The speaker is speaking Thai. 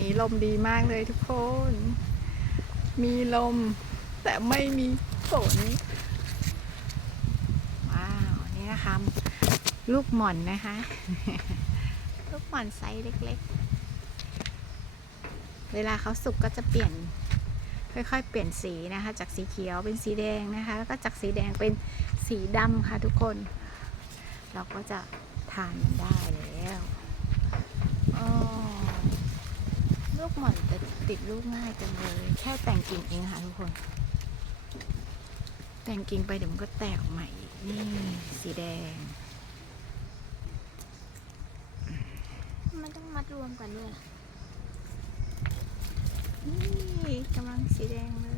นี้ลมดีมากเลยทุกคน มีลม แต่ไม่มีฝน ว้าว นี่นะคะ ลูกหม่อนนะคะ ลูกหม่อนไซส์เล็กๆ เวลาเขาสุกก็จะเปลี่ยน ค่อยๆ เปลี่ยนสีนะคะ จากสีเขียวเป็นสีแดงนะคะ แล้วก็จากสีแดงเป็นสีดำค่ะทุกคน เราก็จะทานมันได้แล้วอ๋อลูกหม่อนจะ ติดลูกง่ายจังเลย แค่แต่งกิ่งเองค่ะทุกคน แต่งกิ่งไปเดี๋ยวมันก็แตกออกใหม่อีกนี่สีแดง มันต้องมัดรวมกันด้วยนี่กำลังสีแดงเล